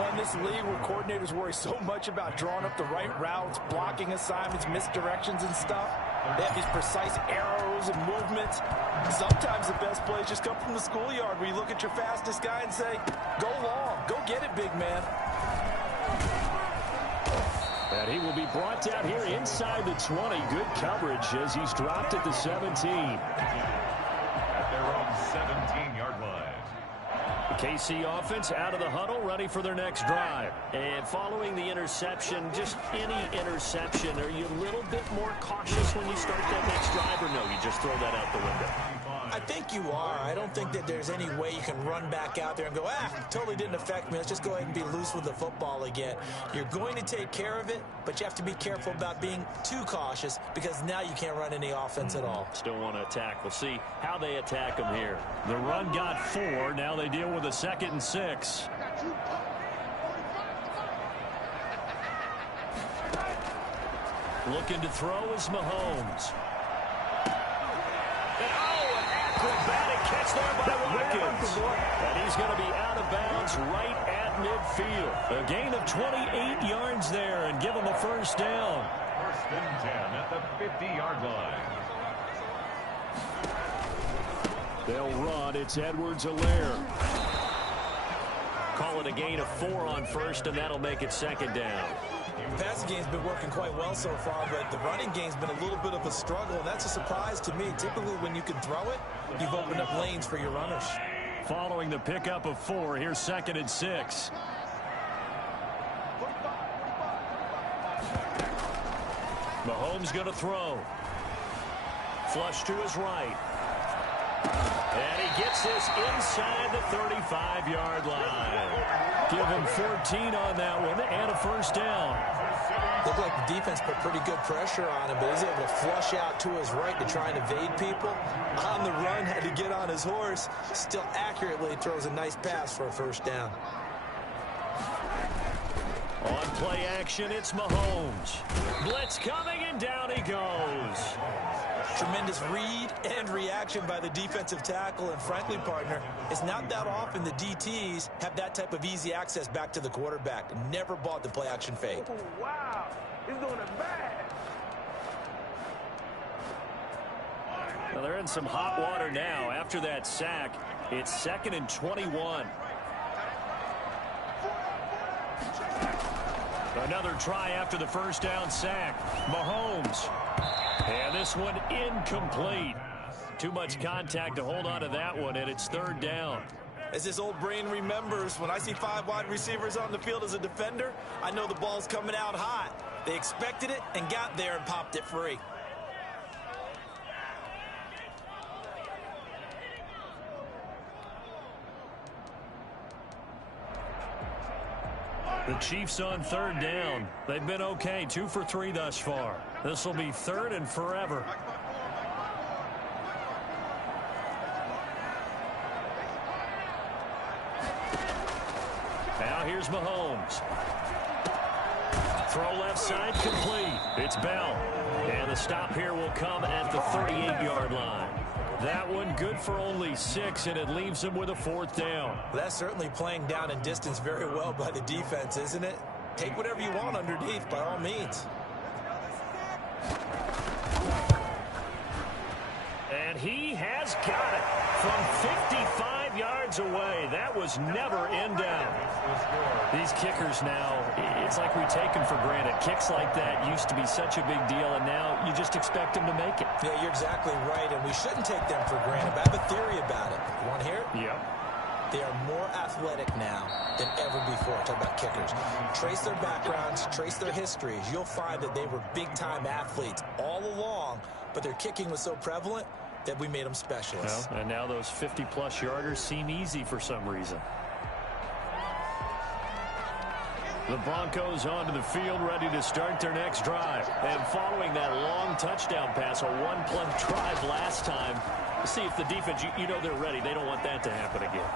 Well, in this league where coordinators worry so much about drawing up the right routes, blocking assignments, misdirections and stuff, they have these precise arrows and movements. Sometimes the best plays just come from the schoolyard where you look at your fastest guy and say, go long, go get it, big man. And he will be brought down here inside the 20. Good coverage as he's dropped at the 17. At their own 17-yard line. The KC offense out of the huddle, ready for their next drive. And following the interception, just any interception, are you a little bit more cautious when you start that next drive, or no, you just throw that out the window? I think you are. I don't think that there's any way you can run back out there and go, totally didn't affect me. Let's just go ahead and be loose with the football again. You're going to take care of it, but you have to be careful about being too cautious because now you can't run any offense at all. Still want to attack. We'll see how they attack them here. The run got 4. Now they deal with a 2nd and 6. Looking to throw is Mahomes. Acrobatic catch there by Watkins. And he's going to be out of bounds right at midfield. A gain of 28 yards there and give him a first down. First and 10 at the 50-yard line. They'll run. It's Edwards-Helaire. Call it a gain of 4 on first, and that'll make it 2nd down. The passing game's been working quite well so far, but the running game's been a little bit of a struggle, and that's a surprise to me. Typically, when you can throw it, you've opened up lanes for your runners. Following the pickup of 4, here's 2nd and 6. Mahomes going to throw. Flush to his right. And he gets this inside the 35-yard line. Give him 14 on that one and a first down. Looked like the defense put pretty good pressure on him, but he's able to flush out to his right to try and evade people. On the run, had to get on his horse. Still accurately throws a nice pass for a first down. On play action, it's Mahomes. Blitz coming, and down he goes. Tremendous read and reaction by the defensive tackle, and frankly, partner, it's not that often the DTs have that type of easy access back to the quarterback. Never bought the play action fake. Oh, wow, he's doing it bad. Well, they're in some hot water now. After that sack, it's 2nd and 21. Another try after the first down sack. Mahomes. And this one incomplete. Too much contact to hold on to that one, and it's 3rd down. As this old brain remembers, when I see 5 wide receivers on the field as a defender, I know the ball's coming out hot. They expected it and got there and popped it free. The Chiefs on 3rd down. They've been okay, 2 for 3 thus far. This will be 3rd and forever. Now here's Mahomes. Throw left side complete. It's Bell. And the stop here will come at the 38-yard line. That one good for only 6, and it leaves him with a 4th down. That's certainly playing down and distance very well by the defense, isn't it? Take whatever you want underneath, by all means. And he has got it from 55 yards away. That was never in doubt. These kickers now, it's like we take them for granted. Kicks like that used to be such a big deal, and now you just expect them to make it. Yeah, you're exactly right, and we shouldn't take them for granted. But I have a theory about it. You want to hear it? Yep. They are more athletic now than ever before. Talk about kickers. Trace their backgrounds, trace their histories. You'll find that they were big-time athletes all along, but their kicking was so prevalent that we made them specialists. Well, and now those 50-plus yarders seem easy for some reason. The Broncos onto the field, ready to start their next drive. And following that long touchdown pass, a one-play drive last time, see if the defense, you know they're ready. They don't want that to happen again.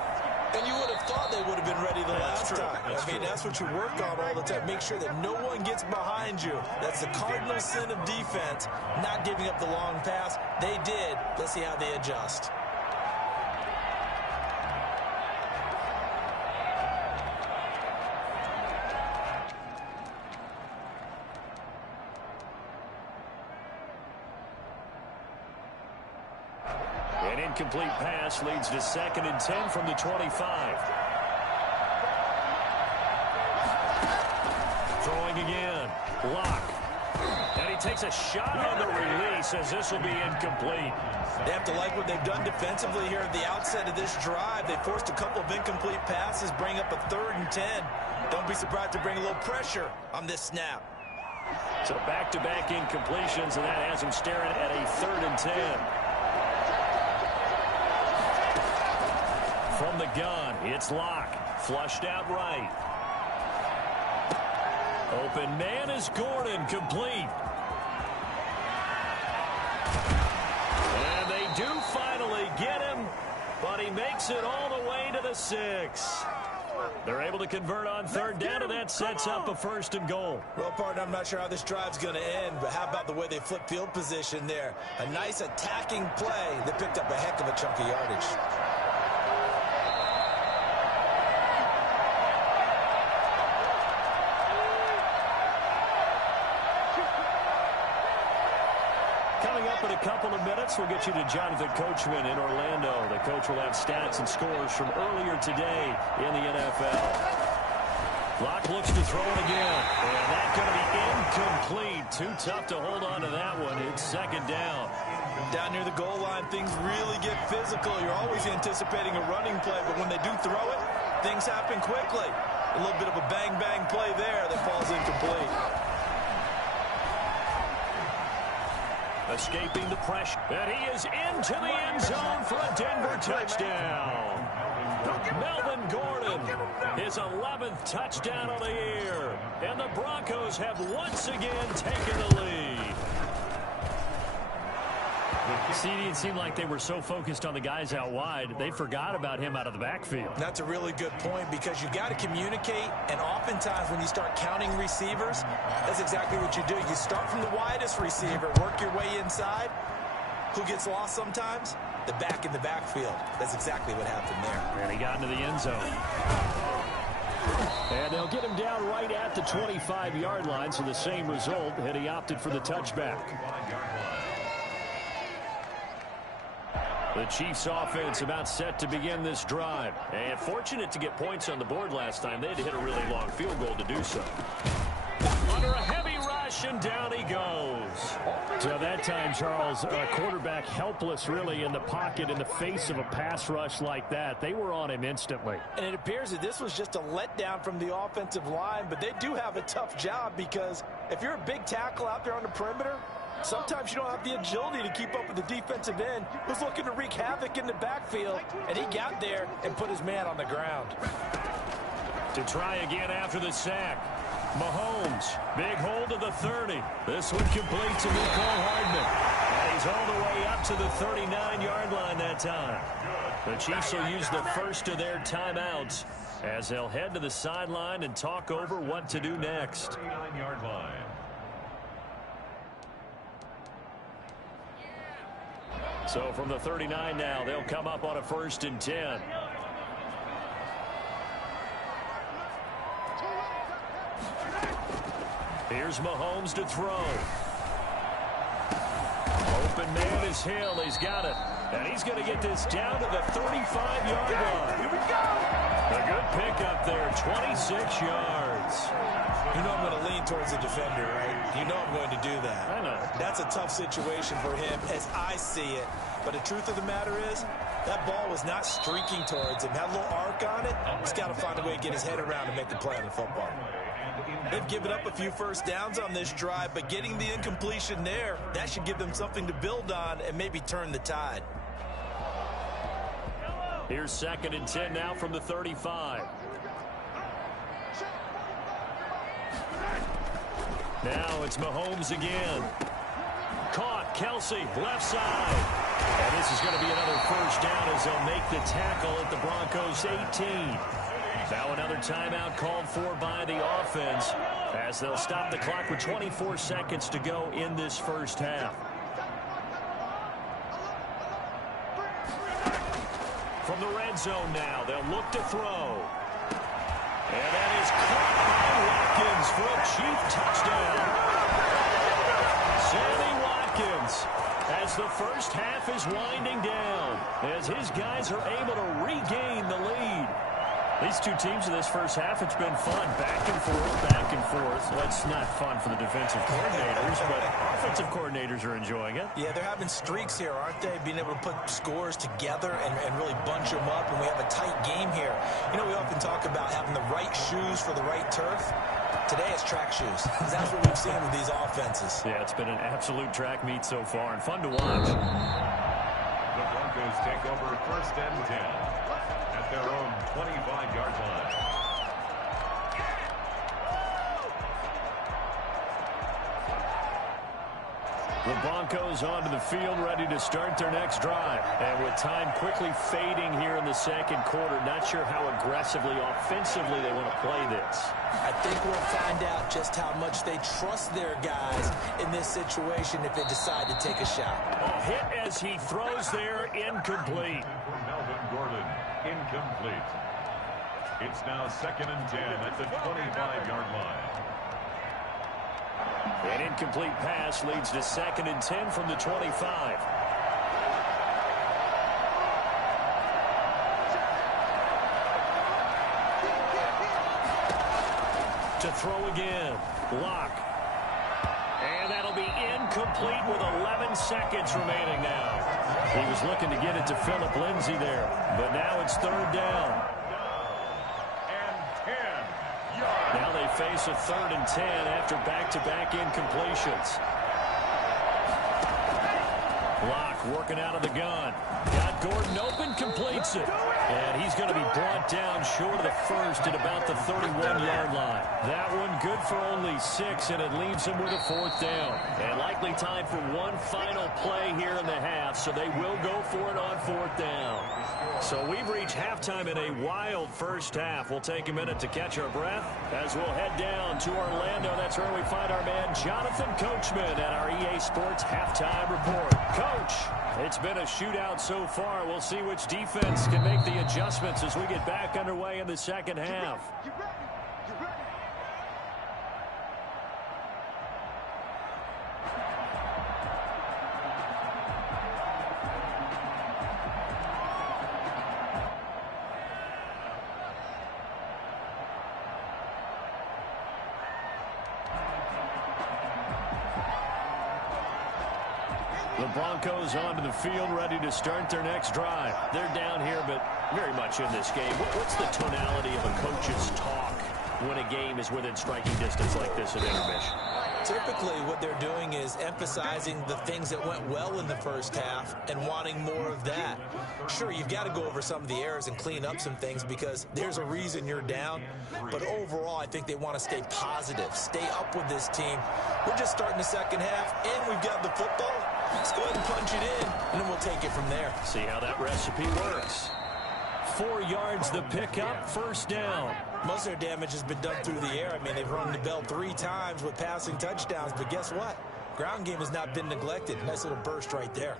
And you would have thought they would have been ready the last time. I mean, that's what you work on all the time. Make sure that no one gets behind you. That's the cardinal sin of defense, not giving up the long pass. They did. Let's see how they adjust. An incomplete pass leads to 2nd and 10 from the 25. Throwing again. Lock. And he takes a shot on the release as this will be incomplete. They have to like what they've done defensively here at the outset of this drive. They forced a couple of incomplete passes, bring up a 3rd and 10. Don't be surprised to bring a little pressure on this snap. So back-to-back incompletions, and that has him staring at a 3rd and 10. From the gun, it's Lock. Flushed out right. Open man is Gordon, complete. And they do finally get him, but he makes it all the way to the 6. They're able to convert on 3rd down, and that sets up a 1st and goal. Well, partner, I'm not sure how this drive's going to end, but how about the way they flip field position there? A nice attacking play that picked up a heck of a chunk of yardage. Coming up in a couple of minutes, we'll get you to Jonathan Coachman in Orlando. The coach will have stats and scores from earlier today in the NFL. Lock looks to throw it again. And that's going to be incomplete. Too tough to hold on to that one. It's 2nd down. Down near the goal line, things really get physical. You're always anticipating a running play, but when they do throw it, things happen quickly. A little bit of a bang-bang play there that falls incomplete. Escaping the pressure. And he is into the end zone for a Denver touchdown. Melvin Gordon, his 11th touchdown of the year. And the Broncos have once again taken the lead. CD, it seemed like they were so focused on the guys out wide, they forgot about him out of the backfield. That's a really good point because you got to communicate, and oftentimes when you start counting receivers, that's exactly what you do. You start from the widest receiver, work your way inside. Who gets lost sometimes? The back in the backfield. That's exactly what happened there. And he got into the end zone. And they'll get him down right at the 25-yard line, so the same result, and he opted for the touchback. The Chiefs offense about set to begin this drive. And fortunate to get points on the board last time. They had to hit a really long field goal to do so. Under a heavy rush, and down he goes. So that time, Charles, a quarterback helpless really in the pocket in the face of a pass rush like that. They were on him instantly. And it appears that this was just a letdown from the offensive line, but they do have a tough job because if you're a big tackle out there on the perimeter, sometimes you don't have the agility to keep up with the defensive end who's looking to wreak havoc in the backfield, and he got there and put his man on the ground. To try again after the sack. Mahomes, big hold of the 30. This one complete to Mecole Hardman. And he's all the way up to the 39-yard line that time. The Chiefs will use the first of their timeouts as they'll head to the sideline and talk over what to do next. 39-yard line. So from the 39 now, they'll come up on a 1st and 10. Here's Mahomes to throw. Open man is Hill. He's got it. And he's going to get this down to the 35-yard line. Here we go. A good pickup there, 26 yards. You know I'm going to lean towards the defender, right? You know I'm going to do that. I know. That's a tough situation for him as I see it. But the truth of the matter is, that ball was not streaking towards him. Had a little arc on it. He's got to find a way to get his head around and make the play on the football. They've given up a few first downs on this drive, but getting the incompletion there, that should give them something to build on and maybe turn the tide. Here's 2nd and 10 now from the 35. Now it's Mahomes again. Caught, Kelsey, left side. And this is going to be another first down as they'll make the tackle at the Broncos' 18. Now another timeout called for by the offense as they'll stop the clock with 24 seconds to go in this first half. From the red zone now, they'll look to throw. And that is caught by Watkins for a Chief touchdown. Sammy Watkins as the first half is winding down, as his guys are able to regain the lead. These two teams in this first half, it's been fun. Back and forth, back and forth. Well, it's not fun for the defensive coordinators, but offensive coordinators are enjoying it. Yeah, they're having streaks here, aren't they? Being able to put scores together and really bunch them up, and we have a tight game here. You know, we often talk about having the right shoes for the right turf. Today it's track shoes. That's what we've seen with these offenses. Yeah, it's been an absolute track meet so far, and fun to watch. The Broncos take over 1st and 10 at their own 25-yard line. The Broncos onto the field, ready to start their next drive. And with time quickly fading here in the second quarter, not sure how aggressively, offensively they want to play this. I think we'll find out just how much they trust their guys in this situation if they decide to take a shot. A hit as he throws there, incomplete. For Melvin Gordon, incomplete. It's now 2nd and 10 at the 25-yard line. An incomplete pass leads to 2nd and 10 from the 25. To throw again. Lock. And that'll be incomplete with 11 seconds remaining now. He was looking to get it to Phillip Lindsay there, but now it's 3rd down. Now they face a 3rd and 10 after back-to-back incompletions. Locke working out of the gun. Got Gordon open, completes it. And he's going to be brought down short of the first at about the 31-yard line. That one good for only 6, and it leaves him with a 4th down. And likely time for one final play here in the half, so they will go for it on 4th down. So we've reached halftime in a wild first half. We'll take a minute to catch our breath as we'll head down to Orlando. That's where we find our man Jonathan Coachman at our EA Sports Halftime Report. Coach, it's been a shootout so far. We'll see which defense can make the adjustments as we get back underway in the second half. The Broncos onto the field, ready to start their next drive. They're down here, but very much in this game. What's the tonality of a coach's talk when a game is within striking distance like this at intermission? Typically, what they're doing is emphasizing the things that went well in the first half and wanting more of that. Sure, you've got to go over some of the errors and clean up some things because there's a reason you're down. But overall, I think they want to stay positive, stay up with this team. We're just starting the second half, and we've got the football. Let's go ahead and punch it in, and then we'll take it from there. See how that recipe works. 4 yards the pickup, 1st down. Most of their damage has been done through the air. I mean, they've rung the bell 3 times with passing touchdowns, but guess what? Ground game has not been neglected. Nice little burst right there.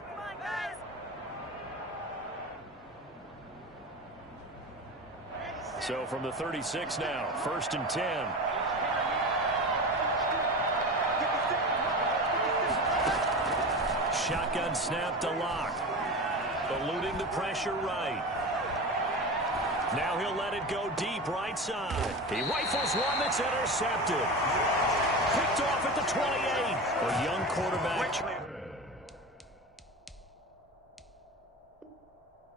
So from the 36 now, 1st and 10. Shotgun snap to Lock. Eluding the pressure right. Now he'll let it go deep right side. He rifles one that's intercepted. Picked off at the 28. A young quarterback.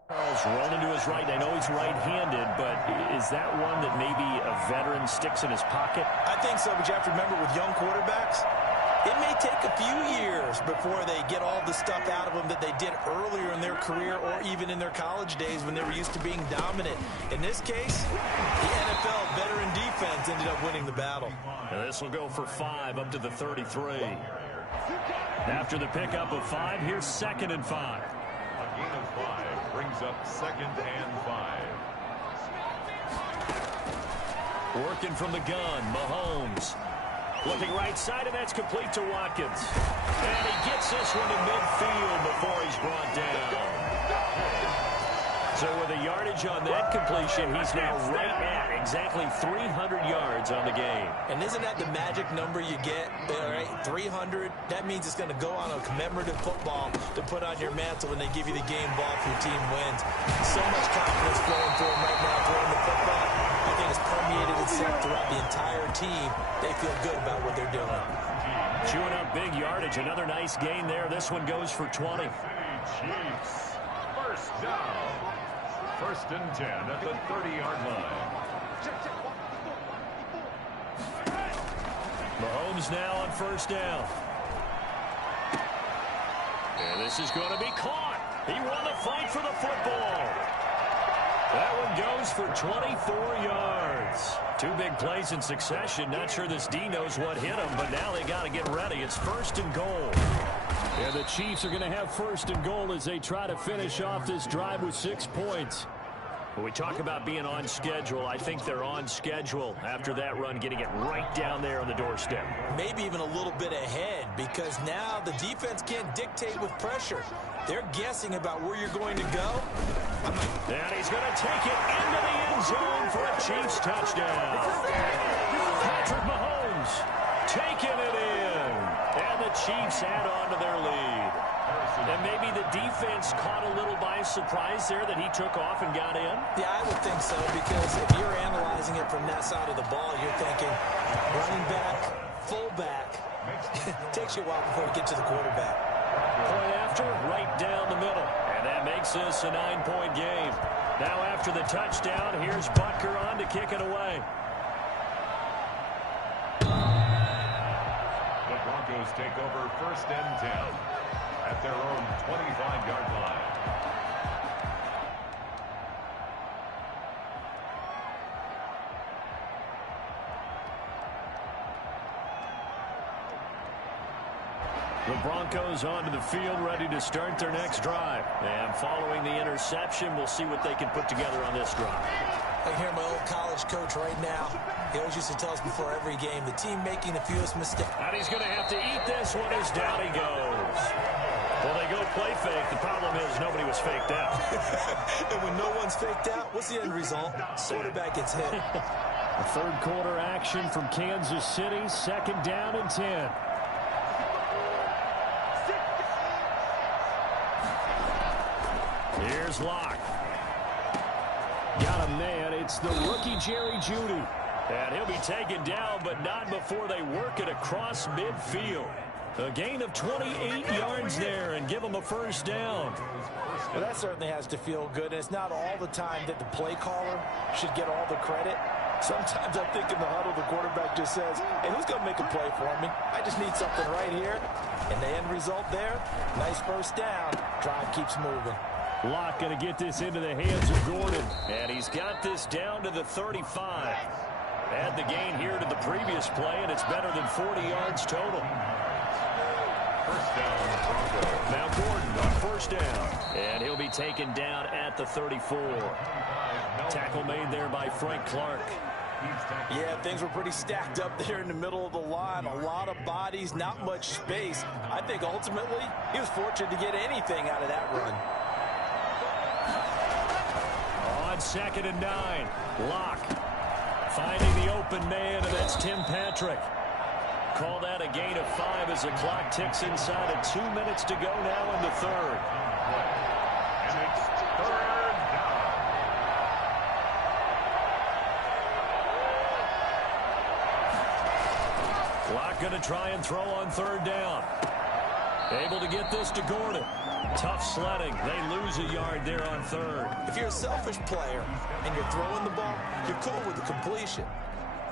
Charles rolling to his right. I know he's right-handed, but is that one that maybe a veteran sticks in his pocket? I think so, but you have to remember with young quarterbacks, it may take a few years before they get all the stuff out of them that they did earlier in their career or even in their college days when they were used to being dominant. In this case, the NFL veteran defense ended up winning the battle. And this will go for 5 up to the 33. After the pickup of 5, here's 2nd and 5. A gain of 5 brings up 2nd and 5. Working from the gun, Mahomes. Looking right side, and that's complete to Watkins. And he gets this one to midfield before he's brought down. So with the yardage on that completion, he's now right at exactly 300 yards on the game. And isn't that the magic number you get? All right, 300. That means it's going to go on a commemorative football to put on your mantle when they give you the game ball if your team wins. So much confidence flowing through him right now throwing the football. I think it's permeated itself throughout the entire team. They feel good about what they're doing. Chewing up big yardage. Another nice gain there. This one goes for 20. Chiefs. First down. First and 10 at the 30-yard line. Mahomes now on first down. And this is going to be caught. He won the fight for the football. That one goes for 24 yards. Two big plays in succession. Not sure this D knows what hit him, but now they got to get ready. It's first and goal. And the Chiefs are going to have first and goal as they try to finish off this drive with 6 points. When we talk about being on schedule, I think they're on schedule after that run, getting it right down there on the doorstep. Maybe even a little bit ahead, because now the defense can't dictate with pressure. They're guessing about where you're going to go. And he's going to take it into the end zone for a Chiefs touchdown. Patrick Mahomes taking it in. And the Chiefs add on to their lead. And maybe the defense caught a little by surprise there that he took off and got in. Yeah, I would think so, because if you're analyzing it from that side of the ball, you're thinking running back, fullback. Takes you a while before you get to the quarterback. Point after, right down the middle. And that makes this a 9-point game. Now after the touchdown, here's Butker on to kick it away. The Broncos take over first and 10 at their own 25-yard line. The Broncos onto the field, ready to start their next drive. And following the interception, we'll see what they can put together on this drive. I hear my old college coach right now. He always used to tell us before every game, the team making the fewest mistakes. And he's going to have to eat this one as down he goes. Well, they go play fake. The problem is nobody was faked out. And when no one's faked out, what's the end result? Quarterback gets hit. A third quarter action from Kansas City. Second down and 10. Here's Locke. Got a man. It's the rookie Jerry Jeudy. And he'll be taken down, but not before they work it across midfield. A gain of 28 yards there and give them a first down. Well, that certainly has to feel good. And it's not all the time that the play caller should get all the credit. Sometimes I think in the huddle, the quarterback just says, hey, who's going to make a play for me? I just need something right here. And the end result there, nice first down. Drive keeps moving. Locke going to get this into the hands of Gordon. And he's got this down to the 35. Add the gain here to the previous play, and it's better than 40 yards total. First down, Broncos. Now Gordon on first down. And he'll be taken down at the 34. Tackle made there by Frank Clark. Yeah, things were pretty stacked up there in the middle of the line. A lot of bodies, not much space. I think ultimately he was fortunate to get anything out of that run. On second and 9, Locke finding the open man, and that's Tim Patrick. Call that a gain of 5 as the clock ticks inside of 2 minutes to go now in the third. And it's third down. Locke going to try and throw on third down. Able to get this to Gordon. Tough sledding. They lose a yard there on third. If you're a selfish player and you're throwing the ball, you're cool with the completion.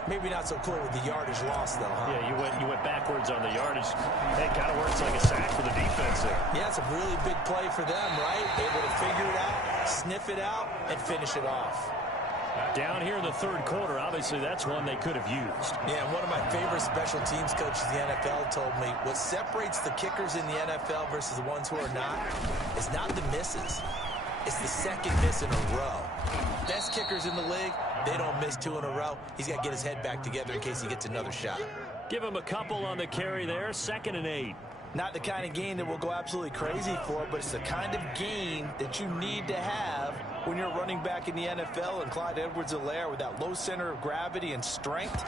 Maybe not so cool with the yardage loss, though, huh? Yeah, you went backwards on the yardage. It kind of works like a sack for the defense there. Yeah, it's a really big play for them, right? Able to figure it out, sniff it out, and finish it off. Down here in the third quarter, obviously that's one they could have used. Yeah, one of my favorite special teams coaches in the NFL told me what separates the kickers in the NFL versus the ones who are not is not the misses. It's the second miss in a row. Best kickers in the league, they don't miss 2 in a row. He's got to get his head back together in case he gets another shot. Give him a couple on the carry there, 2nd and 8. Not the kind of gain that we'll go absolutely crazy for, but it's the kind of gain that you need to have When you're running back in the NFL and Clyde Edwards-Helaire with that low center of gravity and strength,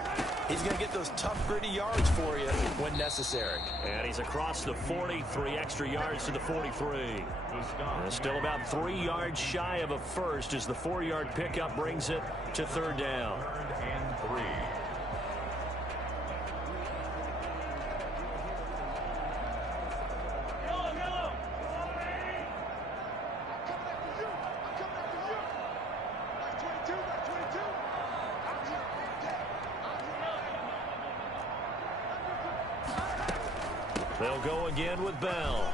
he's going to get those tough, gritty yards for you when necessary. And he's across the 40, 3 extra yards to the 43. Still about 3 yards shy of a first as the 4-yard pickup brings it to 3rd down. 3rd and 3. They'll go again with Bell.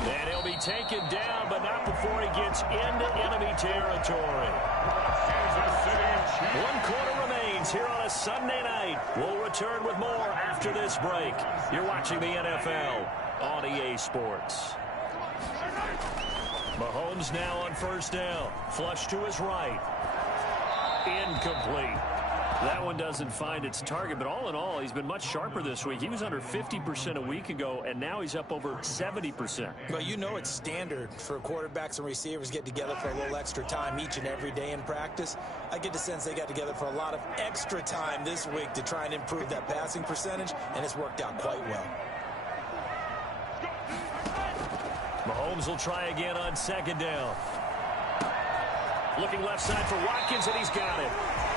And he'll be taken down, but not before he gets into enemy territory. 1 quarter remains here on a Sunday night. We'll return with more after this break. You're watching the NFL on EA Sports. Mahomes now on 1st down. Flush to his right. Incomplete. That one doesn't find its target, but all in all, he's been much sharper this week. He was under 50% a week ago, and now he's up over 70%. But you know it's standard for quarterbacks and receivers get together for a little extra time each and every day in practice. I get the sense they got together for a lot of extra time this week to try and improve that passing percentage, and it's worked out quite well. Mahomes will try again on 2nd down. Looking left side for Watkins, and he's got it.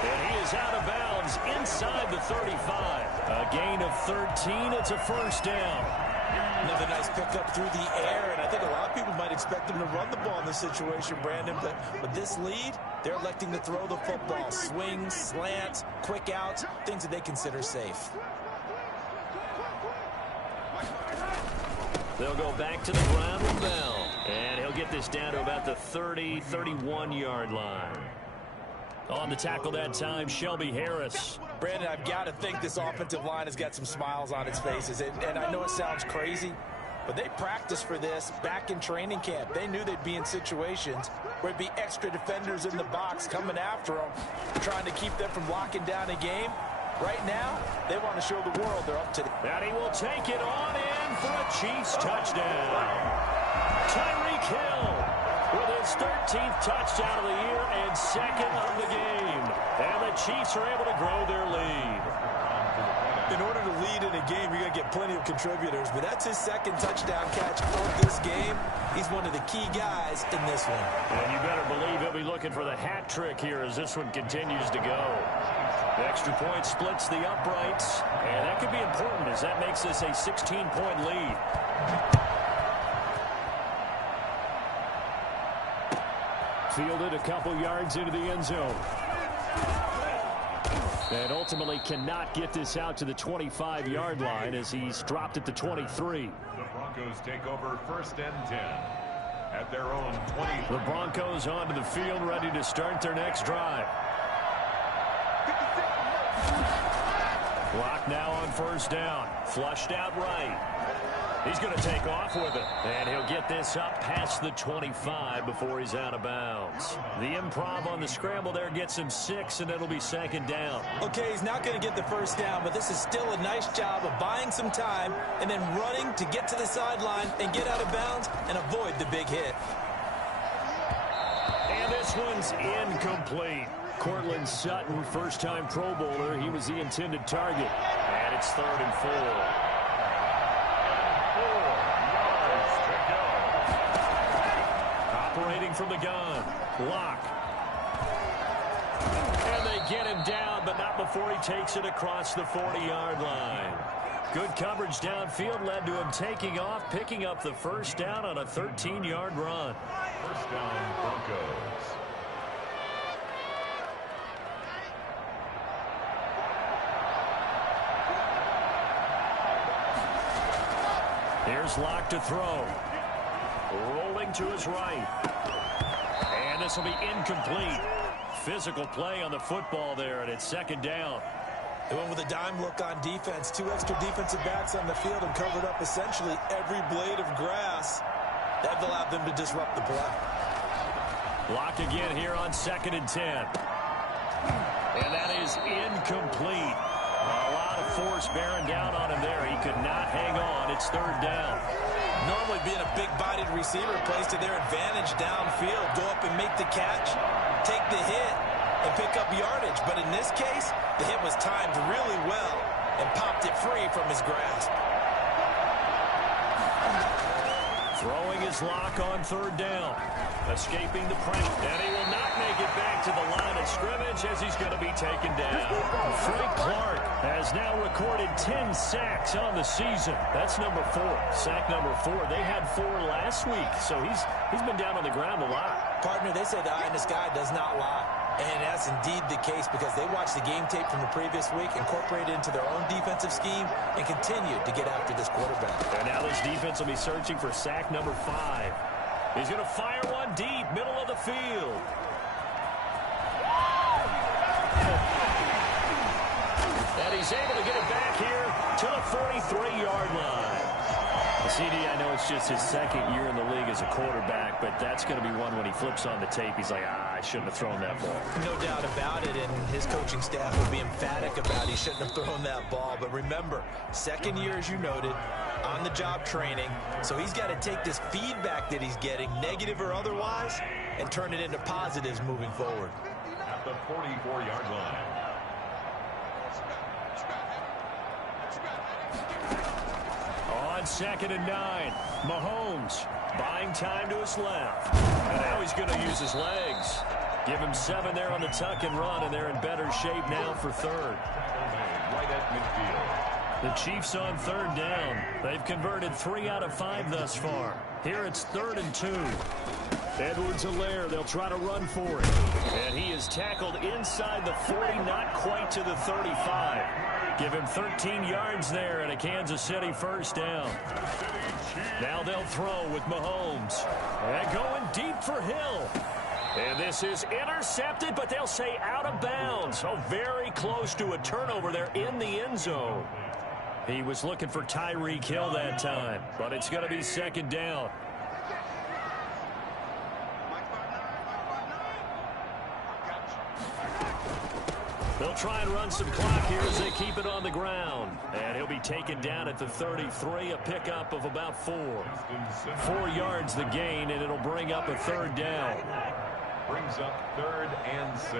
And he is out of bounds inside the 35. A gain of 13. It's a 1st down. Another nice pickup through the air, and I think a lot of people might expect them to run the ball in this situation, Brandon, but with this lead, they're electing to throw the football. Swings, slants, quick outs, things that they consider safe. They'll go back to the ground with Bell. And he'll get this down to about the 30, 31-yard line. On the tackle that time, Shelby Harris. Brandon, I've got to think this offensive line has got some smiles on its faces. And I know it sounds crazy, but they practiced for this back in training camp. They knew they'd be in situations where it'd be extra defenders in the box coming after them, trying to keep them from locking down a game. Right now, they want to show the world they're up to it. And he will take it on in for a Chiefs touchdown. Tyreek Hill with his 13th touchdown of the year and 2nd of the game. And the Chiefs are able to grow their lead. In order to lead in a game, you're going to get plenty of contributors, but that's his 2nd touchdown catch of this game. He's one of the key guys in this one. And you better believe he'll be looking for the hat trick here as this one continues to go. The extra point splits the uprights, and that could be important as that makes this a 16-point lead. Fielded a couple yards into the end zone. And ultimately cannot get this out to the 25-yard line as he's dropped at the 23. The Broncos take over 1st and 10 at their own 20. The Broncos onto the field ready to start their next drive. Clock now on 1st down. Flushed out right. He's going to take off with it. And he'll get this up past the 25 before he's out of bounds. The improv on the scramble there gets him 6, and it'll be 2nd down. Okay, he's not going to get the 1st down, but this is still a nice job of buying some time and then running to get to the sideline and get out of bounds and avoid the big hit. And this one's incomplete. Cortland Sutton, first-time Pro Bowler. He was the intended target. And it's 3rd and 4. 4 yards to go. Operating from the gun. Lock. And they get him down, but not before he takes it across the 40-yard line. Good coverage downfield led to him taking off, picking up the 1st down on a 13-yard run. 1st down, Broncos. Here's Locke to throw. Rolling to his right. And this will be incomplete. Physical play on the football there, and it's 2nd down. They went with a dime look on defense. 2 extra defensive backs on the field and covered up essentially every blade of grass. That allowed them to disrupt the play. Locke again here on 2nd and 10. And that is incomplete. A lot of force bearing down on him there. He could not hang on. It's 3rd down. Normally being a big-bodied receiver plays to their advantage downfield. Go up and make the catch, take the hit, and pick up yardage. But in this case, the hit was timed really well and popped it free from his grasp. Throwing his lock on third down. Escaping the pressure. And he will not make it back to the line of scrimmage as he's going to be taken down. Frank Clark has now recorded 10 sacks on the season. That's number 4. Sack number 4. They had 4 last week, so he's been down on the ground a lot. Partner, they say the eye in the sky does not lie. And that's indeed the case because they watched the game tape from the previous week, incorporated it into their own defensive scheme, and continued to get after this quarterback. And now this defense will be searching for sack number 5. He's going to fire one deep, middle of the field. And he's able to get it back here to the 43-yard line. CD, I know it's just his second year in the league as a quarterback, but that's going to be one when he flips on the tape. He's like, I shouldn't have thrown that ball. No doubt about it, and his coaching staff will be emphatic about he shouldn't have thrown that ball. But remember, second year, as you noted, on-the-job training, so he's got to take this feedback that he's getting, negative or otherwise, and turn it into positives moving forward. At the 44-yard line. On 2nd and 9, Mahomes buying time to his left. And now he's going to use his legs. Give him 7 there on the tuck and run, and they're in better shape now for third. Right at midfield. The Chiefs on third down. They've converted 3 out of 5 thus far. Here it's 3rd and 2. Edwards-Helaire, they'll try to run for it. And he is tackled inside the 40, not quite to the 35. Give him 13 yards there and a Kansas City first down. Now they'll throw with Mahomes. And going deep for Hill. And this is intercepted, but they'll say out of bounds. Oh, very close to a turnover there in the end zone. He was looking for Tyreek Hill that time, but it's going to be 2nd down. They'll try and run some clock here as they keep it on the ground. And he'll be taken down at the 33, a pickup of about 4. 4 yards the gain, and it'll bring up a 3rd down. Brings up 3rd and 6.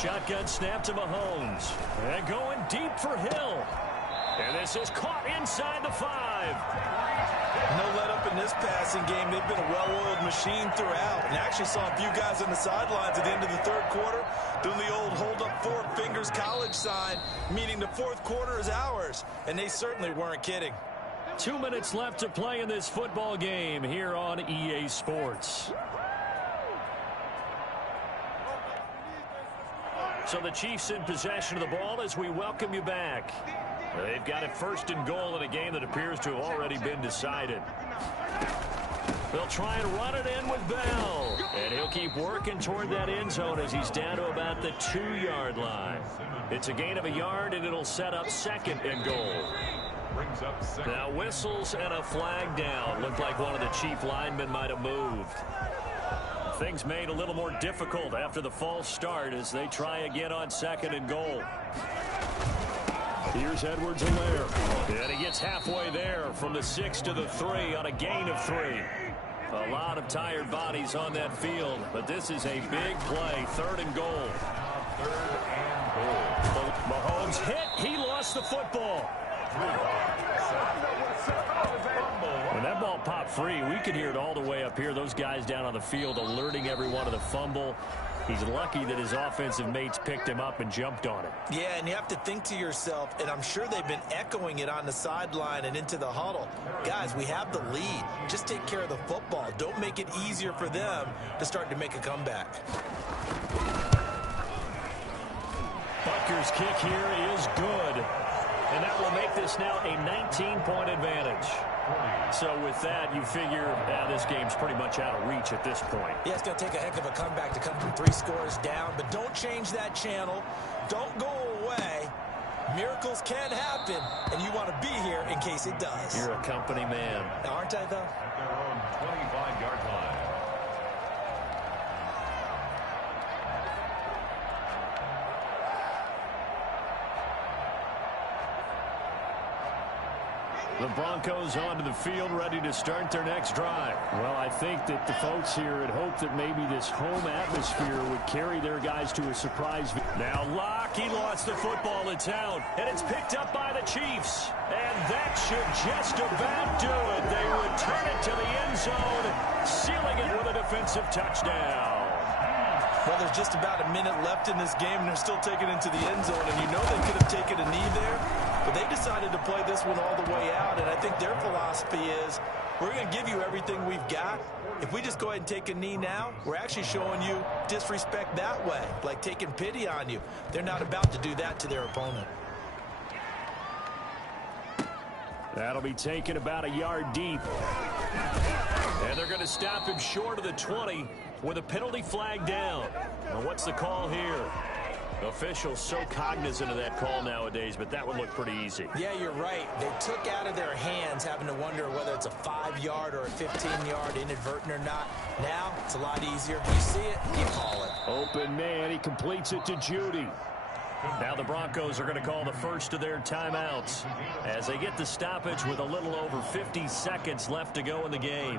Shotgun snap to Mahomes. And going deep for Hill. And this is caught inside the 5. No let up in this passing game. They've been a well-oiled machine throughout. And actually saw a few guys on the sidelines at the end of the 3rd quarter doing the old hold up 4 fingers college sign, meaning the 4th quarter is ours. And they certainly weren't kidding. 2 minutes left to play in this football game here on EA Sports. So the Chiefs in possession of the ball as we welcome you back. They've got it 1st and goal in a game that appears to have already been decided. They'll try and run it in with Bell. And he'll keep working toward that end zone as he's down to about the 2-yard line. It's a gain of a yard, and it'll set up 2nd and goal. Now whistles and a flag down. Looked like one of the Chief linemen might have moved. Things made a little more difficult after the false start as they try again on 2nd and goal. Here's Edwards-Helaire. And he gets halfway there from the 6 to the 3 on a gain of 3. A lot of tired bodies on that field, but this is a big play. 3rd and goal. 3rd and goal. Mahomes hit. He lost the football. When that ball popped free, we could hear it all the way up here. Those guys down on the field alerting everyone of the fumble. He's lucky that his offensive mates picked him up and jumped on it. Yeah, and you have to think to yourself, and I'm sure they've been echoing it on the sideline and into the huddle. Guys, we have the lead. Just take care of the football. Don't make it easier for them to start to make a comeback. Butker's kick here is good. And that will make this now a 19-point advantage. So with that, you figure this game's pretty much out of reach at this point. Yeah, it's going to take a heck of a comeback to come from 3 scores down. But don't change that channel. Don't go away. Miracles can happen, and you want to be here in case it does. You're a company man. Aren't I, though? At their own 25-yard line. Broncos onto the field, ready to start their next drive. Well, I think that the folks here had hoped that maybe this home atmosphere would carry their guys to a surprise. Now Locke, he lost the football. It's out, and it's picked up by the Chiefs. And that should just about do it. They return it to the end zone, sealing it with a defensive touchdown. Well, there's just about a minute left in this game, and they're still taking it to the end zone. And you know they could have taken a knee there, but they decided to play this one all the way out. And I think their philosophy is, we're going to give you everything we've got. If we just go ahead and take a knee now, we're actually showing you disrespect that way, like taking pity on you. They're not about to do that to their opponent. That'll be taken about a yard deep. And they're going to stop him short of the 20 with a penalty flag down. Now, what's the call here? The officials so cognizant of that call nowadays, but that would look pretty easy. Yeah, you're right. They took out of their hands having to wonder whether it's a 5-yard or a 15-yard, inadvertent or not. Now, it's a lot easier. You see it, you call it. Open man, he completes it to Judy. Now the Broncos are going to call the first of their timeouts as they get the stoppage with a little over 50 seconds left to go in the game.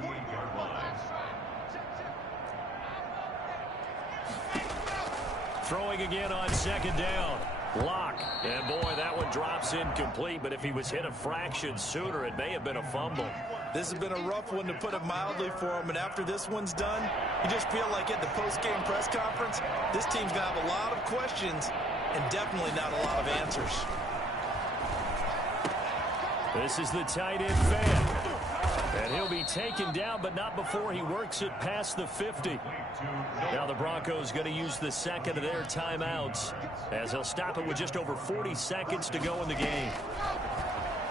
Throwing again on second down. Locke. And boy, that one drops incomplete, but if he was hit a fraction sooner, it may have been a fumble. This has been a rough one, to put it mildly, for him. And after this one's done, you just feel like at the post-game press conference, this team's going to have a lot of questions and definitely not a lot of answers. This is the tight end fan. And he'll be taken down, but not before he works it past the 50. Now the Broncos going to use the second of their timeouts as he'll stop it with just over 40 seconds to go in the game.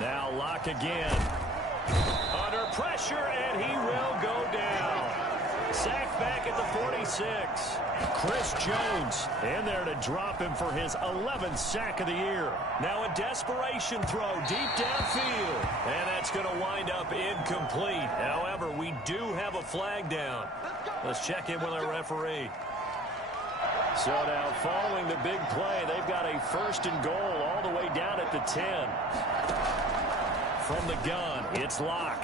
Now Locke again. Under pressure, and he will go down. Sacked back at the 46. Chris Jones in there to drop him for his 11th sack of the year. Now a desperation throw deep downfield. And that's going to wind up incomplete. However, we do have a flag down. Let's check in with our referee. So now following the big play, they've got a 1st and goal all the way down at the 10. From the gun, it's Locke.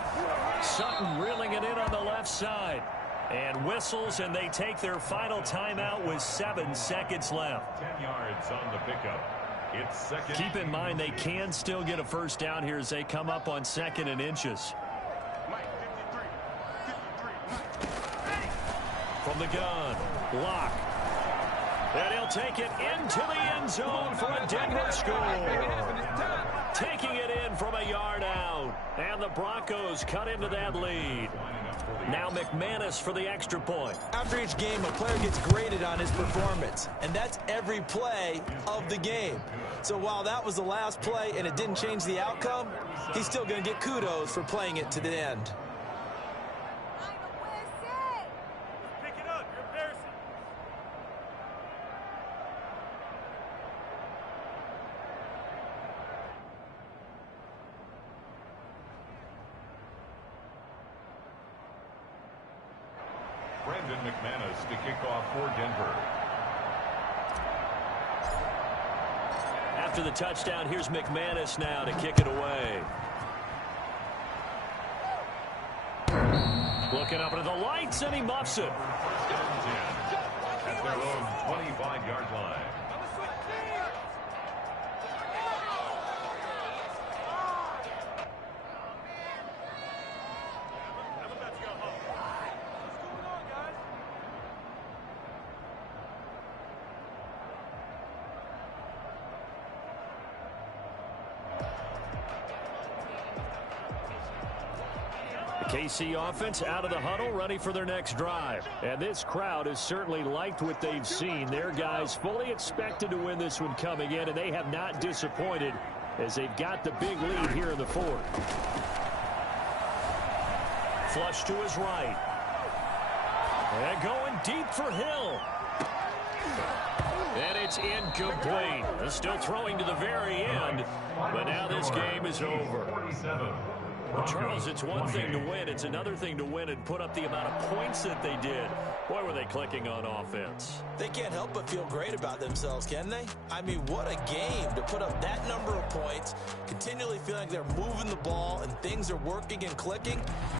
Sutton reeling it in on the left side. And whistles, and they take their final timeout with 7 seconds left. 10 yards on the pickup. It's second. Keep in mind they can still get a first down here as they come up on 2nd and inches. From the gun, Locke. And he'll take it into the end zone for a Denver score. Taking it in from a yard out. And the Broncos cut into that lead. Now McManus for the extra point. After each game, a player gets graded on his performance, and that's every play of the game. So while that was the last play and it didn't change the outcome, he's still going to get kudos for playing it to the end. McManus to kick off for Denver. After the touchdown, here's McManus now to kick it away. Looking up into the lights, and he muffs it. At their own 25-yard line. KC offense out of the huddle, ready for their next drive. And this crowd has certainly liked what they've seen. Their guys fully expected to win this one coming in, and they have not disappointed as they've got the big lead here in the 4th. Flush to his right. And going deep for Hill. And it's incomplete. They're still throwing to the very end, but now this game is over. Well, Charles, it's one thing to win. It's another thing to win and put up the amount of points that they did. Boy, were they clicking on offense. They can't help but feel great about themselves, can they? I mean, what a game to put up that number of points, continually feeling like they're moving the ball and things are working and clicking.